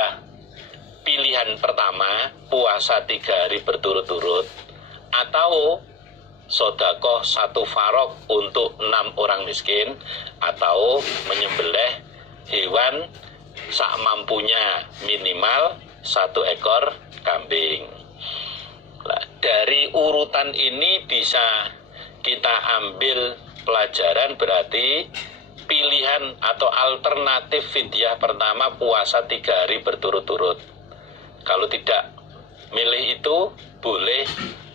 ada pilihan pertama, puasa 3 hari berturut-turut, atau sodakoh 1 farok untuk 6 orang miskin, atau menyembelih hewan sak mampunya minimal 1 ekor kambing. Nah, dari urutan ini bisa kita ambil pelajaran, berarti pilihan atau alternatif fidyah pertama puasa 3 hari berturut-turut. Kalau tidak milih itu, boleh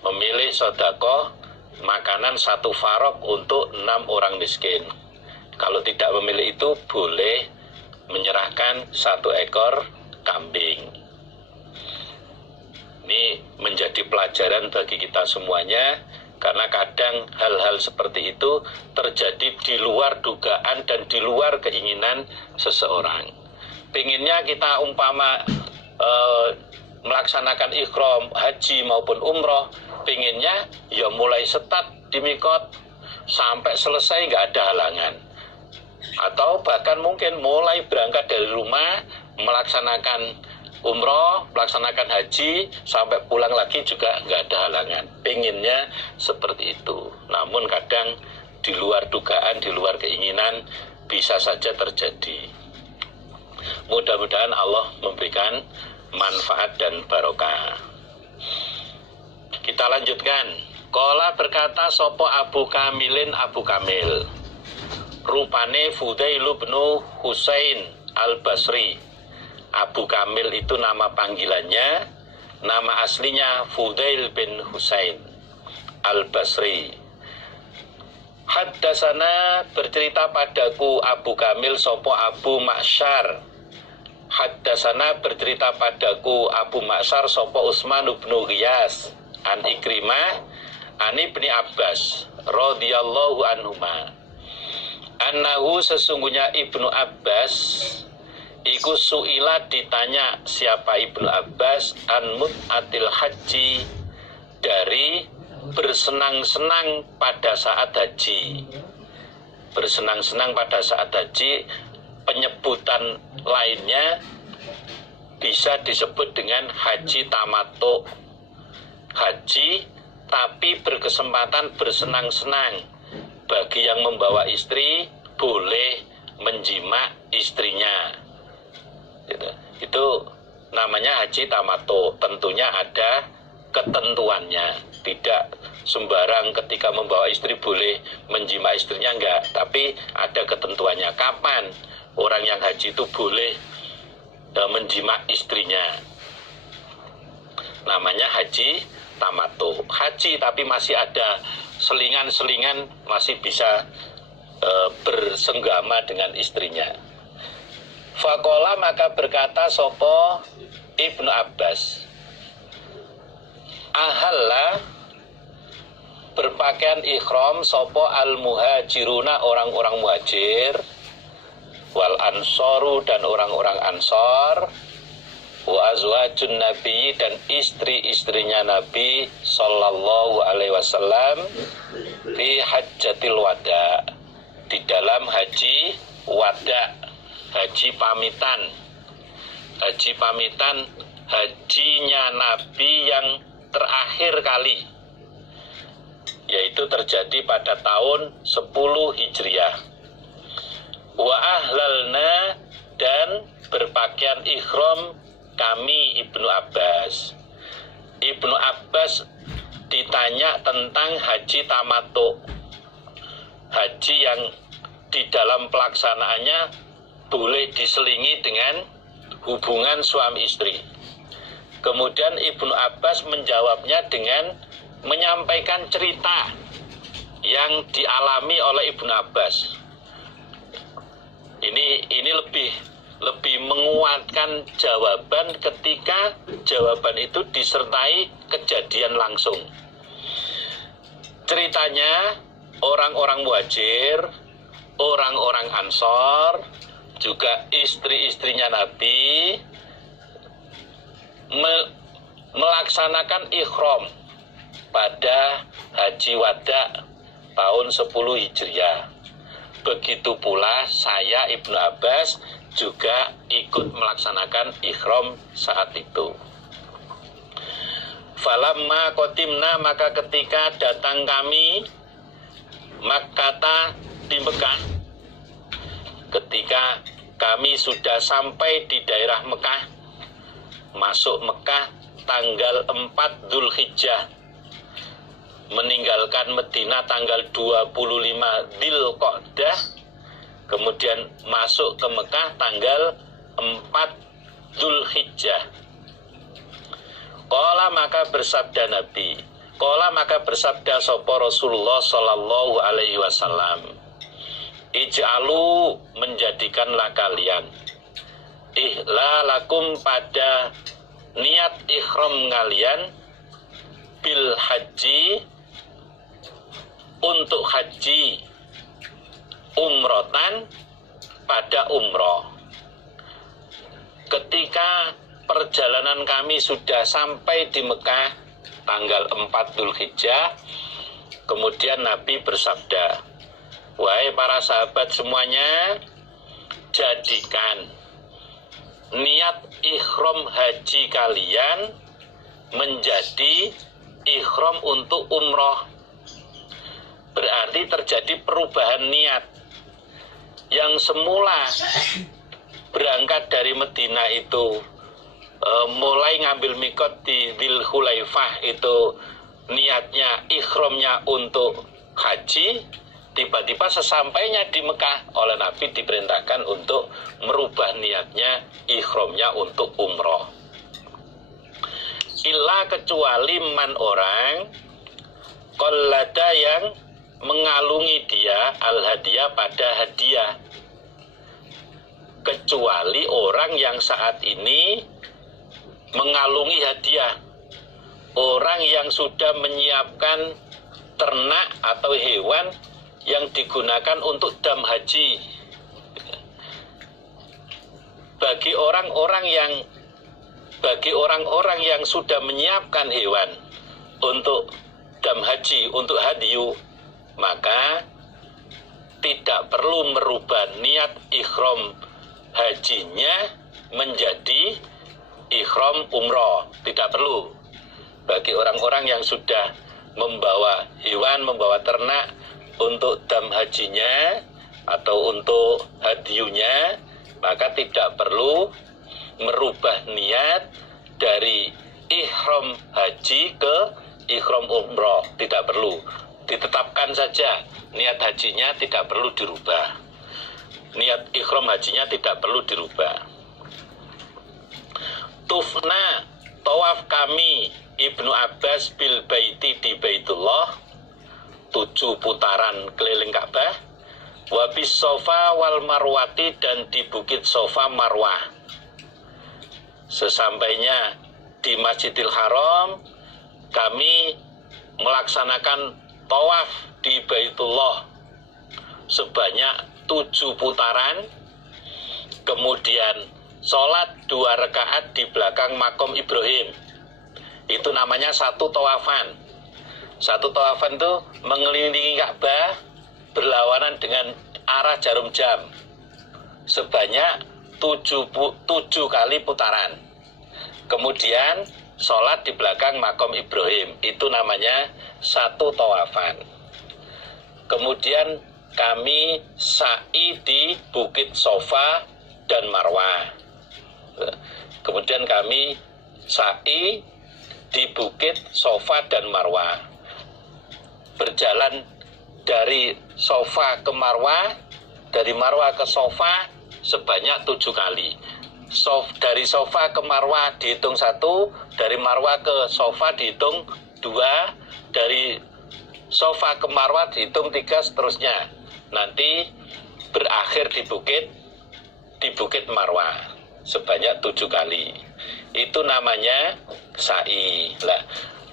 memilih sedekah makanan 1 farok untuk 6 orang miskin. Kalau tidak memilih itu, boleh menyerahkan 1 ekor kambing. Ini menjadi pelajaran bagi kita semuanya, karena kadang hal-hal seperti itu terjadi di luar dugaan dan di luar keinginan seseorang. Pinginnya kita umpama melaksanakan ihram haji maupun umroh, pinginnya ya mulai start di mikot sampai selesai nggak ada halangan, atau bahkan mungkin mulai berangkat dari rumah melaksanakan umroh, melaksanakan haji sampai pulang lagi juga nggak ada halangan. Pengennya seperti itu. Namun kadang di luar dugaan, di luar keinginan bisa saja terjadi. Mudah-mudahan Allah memberikan manfaat dan barokah. Kita lanjutkan. Qala berkata sopo Abu Kamilin, Abu Kamil, rupane Fudailu bin Husain al-Basri. Abu Kamil itu nama panggilannya, nama aslinya Fudail bin Husain al-Basri. Haddasana bercerita padaku Abu Kamil sopo Abu Ma'syar. Haddasana bercerita padaku Abu Ma'syar sopo Utsman bin Ghiyas an Ikrimah an Ibni Abbas radhiyallahu anhuma. Annahu sesungguhnya Ibnu Abbas iku su'ila ditanya siapa Ibnu Abbas an mut'atil haji, dari bersenang-senang pada saat haji. Bersenang-senang pada saat haji, penyebutan lainnya bisa disebut dengan haji tamattu. Haji tapi berkesempatan bersenang-senang. Bagi yang membawa istri boleh menjima istrinya. Itu namanya haji tamattu. Tentunya ada ketentuannya, tidak sembarang ketika membawa istri boleh menjima istrinya, enggak, tapi ada ketentuannya kapan orang yang haji itu boleh menjima istrinya. Namanya haji tamattu. Haji tapi masih ada selingan-selingan, masih bisa bersenggama dengan istrinya. Faqala maka berkata sopo Ibnu Abbas, ahalla berpakaian ihram sopo al muhajiruna orang-orang muhajir, wal ansoru dan orang-orang ansor, wa azwajun nabi dan istri-istrinya Nabi sallallahu alaihi wasallam fi hajjatil wada, di dalam haji wada, haji pamitan. Haji pamitan, hajinya Nabi yang terakhir kali, yaitu terjadi pada tahun 10 Hijriah. Wa ahlalna dan berpakaian ihram kami Ibnu Abbas. Ibnu Abbas ditanya tentang haji tamattu, haji yang di dalam pelaksanaannya boleh diselingi dengan hubungan suami istri. Kemudian Ibnu Abbas menjawabnya dengan menyampaikan cerita yang dialami oleh Ibnu Abbas. Ini lebih menguatkan jawaban ketika jawaban itu disertai kejadian langsung. Ceritanya orang-orang muhajir, orang-orang ansor, juga istri-istrinya Nabi melaksanakan ihram pada haji wada tahun 10 Hijriah. Begitu pula saya Ibnu Abbas juga ikut melaksanakan ihram saat itu. Falamma qatimna, maka ketika datang kami Makkata di Mekah, ketika kami sudah sampai di daerah Mekah, masuk Mekah tanggal 4 Dzulhijjah, meninggalkan Madinah tanggal 25 Dzulqa'dah, kemudian masuk ke Mekah tanggal 4 Dzulhijjah. Qala, maka bersabda Nabi, qala, maka bersabda sapa Rasulullah sallallahu alaihi wasallam, ij'alu, menjadikanlah kalian, ihlalakum, pada niat ihram kalian, bil haji, untuk haji, umrotan, pada umroh. Ketika perjalanan kami sudah sampai di Mekah tanggal 4 Dzulhijjah, kemudian Nabi bersabda, wahai para sahabat semuanya, jadikan niat ihram haji kalian menjadi ihram untuk umroh. Berarti terjadi perubahan niat. Yang semula berangkat dari Madinah itu mulai ngambil mikot di Dzul Hulaifah, itu niatnya ihramnya untuk haji, tiba-tiba sesampainya di Mekah oleh Nabi diperintahkan untuk merubah niatnya, ihramnya untuk umroh. Illa, kecuali man, orang, qallada, yang mengalungi dia, al hadiah, pada hadiah. Kecuali orang yang saat ini mengalungi hadiah, orang yang sudah menyiapkan ternak atau hewan yang digunakan untuk dam haji. Bagi orang-orang yang sudah menyiapkan hewan untuk dam haji, untuk hadiyu, maka tidak perlu merubah niat ihram hajinya menjadi ihram umroh, tidak perlu. Bagi orang-orang yang sudah membawa hewan, membawa ternak untuk dam hajinya atau untuk hadiyunya, maka tidak perlu merubah niat dari ihram haji ke ihram umroh, tidak perlu. Ditetapkan saja niat hajinya, tidak perlu dirubah. Niat ihram hajinya tidak perlu dirubah. Tufna, tawaf kami Ibnu Abbas bil baiti, di Baitullah, 7 putaran keliling Ka'bah, wabis Sofa wal Marwati, dan di bukit Sofa Marwah. Sesampainya di Masjidil Haram, kami melaksanakan tawaf di Baitullah sebanyak 7 putaran, kemudian sholat 2 rakaat di belakang makom Ibrahim. Itu namanya satu tawafan. Satu tawafan itu mengelilingi Ka'bah berlawanan dengan arah jarum jam sebanyak 7 kali putaran. Kemudian sholat di belakang makom Ibrahim, itu namanya satu tawafan. Kemudian kami sa'i di bukit Sofa dan Marwah. Kemudian kami sa'i di bukit Sofa dan Marwah, berjalan dari Sofa ke Marwah, dari Marwah ke Sofa sebanyak 7 kali. Dari Sofa ke Marwah dihitung 1, dari Marwah ke Sofa dihitung 2, dari Sofa ke Marwah dihitung 3, seterusnya. Nanti berakhir di bukit Marwah sebanyak 7 kali. Itu namanya sa'i. Lah,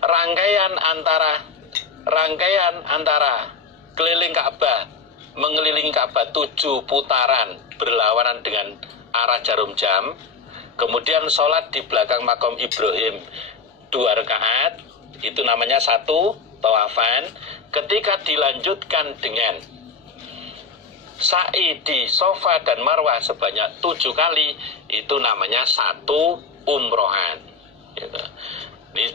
rangkaian antara keliling Ka'bah, mengelilingi Ka'bah 7 putaran berlawanan dengan arah jarum jam, kemudian sholat di belakang makom Ibrahim 2 rakaat, itu namanya satu tawafan. Ketika dilanjutkan dengan sa'i di Safa dan Marwah sebanyak 7 kali, itu namanya 1 umrohan. Gitu. Ini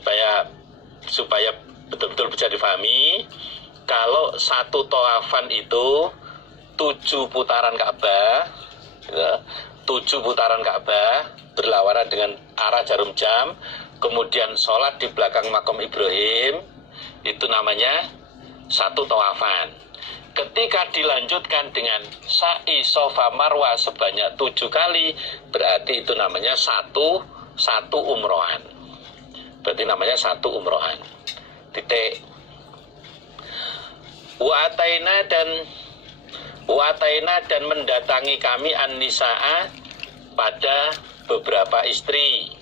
supaya betul-betul bisa difahami. Kalau 1 tawafan itu 7 putaran Ka'bah, gitu. 7 putaran Ka'bah berlawanan dengan arah jarum jam, kemudian sholat di belakang makam Ibrahim, itu namanya 1 tawafan. Ketika dilanjutkan dengan sa'i Safa Marwah sebanyak 7 kali, berarti itu namanya satu umrohan. Berarti namanya 1 umrohan. Titik. Wa'ataina dan mendatangi kami an-nisa'a pada beberapa istri.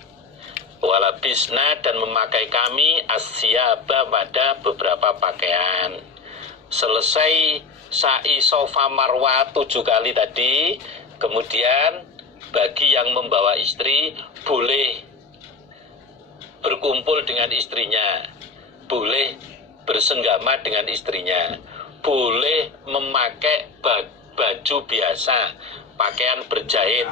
Walabisna dan memakai kami asyaba pada beberapa pakaian. Selesai sa'i Safa Marwah 7 kali tadi, kemudian bagi yang membawa istri boleh berkumpul dengan istrinya, boleh bersenggama dengan istrinya, boleh memakai baju biasa, pakaian berjahit.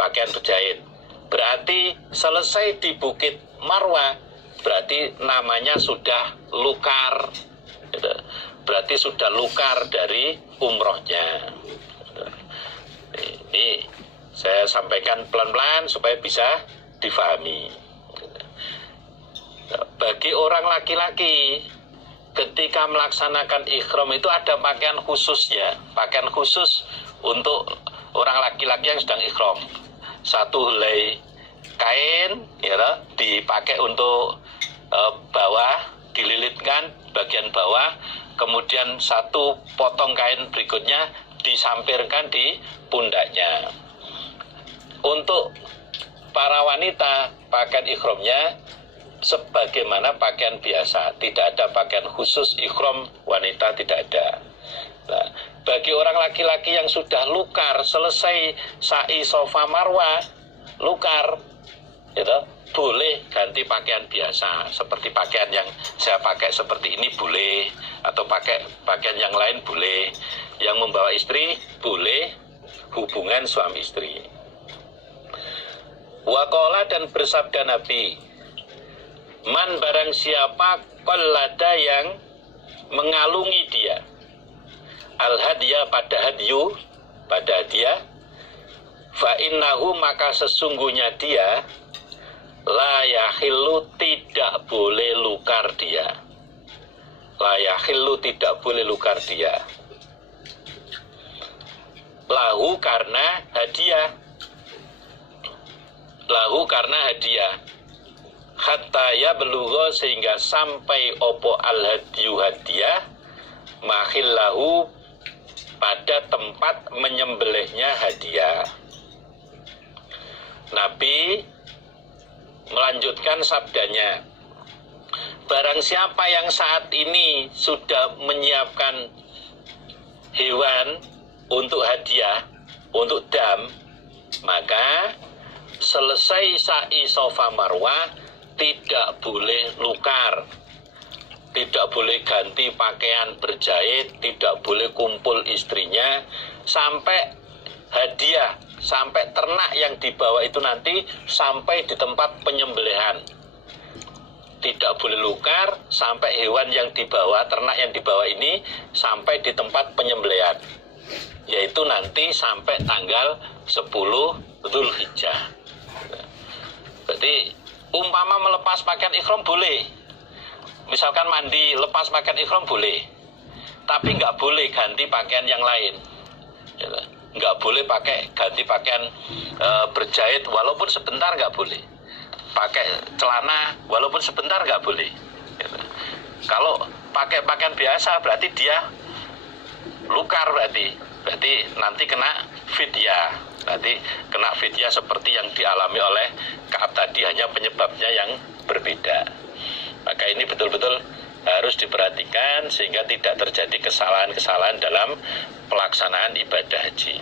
Pakaian berjahit. Berarti selesai di Bukit Marwah, berarti namanya sudah lukar. Berarti sudah lukar dari umrohnya. Ini saya sampaikan pelan-pelan supaya bisa difahami. Bagi orang laki-laki, ketika melaksanakan ikhram itu ada pakaian khusus ya, pakaian khusus untuk orang laki-laki yang sedang ikhram. 1 helai kain ya, dipakai untuk bawah, dililitkan bagian bawah, kemudian 1 potong kain berikutnya disampirkan di pundaknya. Untuk para wanita, pakaian ikhramnya sebagaimana pakaian biasa, tidak ada pakaian khusus ikhram wanita, tidak ada. Nah, bagi orang laki-laki yang sudah lukar, selesai sa'i Safa Marwah, lukar, gitu, boleh ganti pakaian biasa, seperti pakaian yang saya pakai seperti ini boleh, atau pakai pakaian yang lain boleh. Yang membawa istri boleh hubungan suami istri. Waqala dan bersabda Nabi, man barang siapa qallada yang mengalungi dia al-hadya pada hadyu, pada hadiah, fa innahu maka sesungguhnya dia la yahillu tidak boleh lukar dia. La yahillu tidak boleh lukar dia. Lahu karena hadiah. Lahu karena hadiah. Hatta ya belugho sehingga sampai opo al-hadyu hadiah mahillahu pada tempat menyembelihnya hadiah. Nabi melanjutkan sabdanya, barang siapa yang saat ini sudah menyiapkan hewan untuk hadiah, untuk dam, maka selesai sa'i Safa Marwah tidak boleh lukar, tidak boleh ganti pakaian berjahit, tidak boleh kumpul istrinya, sampai hadiah, sampai ternak yang dibawa itu nanti sampai di tempat penyembelihan. Tidak boleh lukar sampai hewan yang dibawa, ternak yang dibawa ini sampai di tempat penyembelihan, yaitu nanti sampai tanggal 10 Dzulhijjah. Berarti umpama melepas pakaian ikhram boleh, misalkan mandi lepas pakaian ikhram boleh, tapi nggak boleh ganti pakaian yang lain. Nggak boleh ganti pakaian berjahit walaupun sebentar, nggak boleh. Pakai celana walaupun sebentar nggak boleh. Kalau pakai pakaian biasa berarti dia lukar, berarti nanti kena fidyah. Nanti kena fidyah seperti yang dialami oleh Ka'ab tadi, hanya penyebabnya yang berbeda. Maka ini betul-betul harus diperhatikan sehingga tidak terjadi kesalahan-kesalahan dalam pelaksanaan ibadah haji.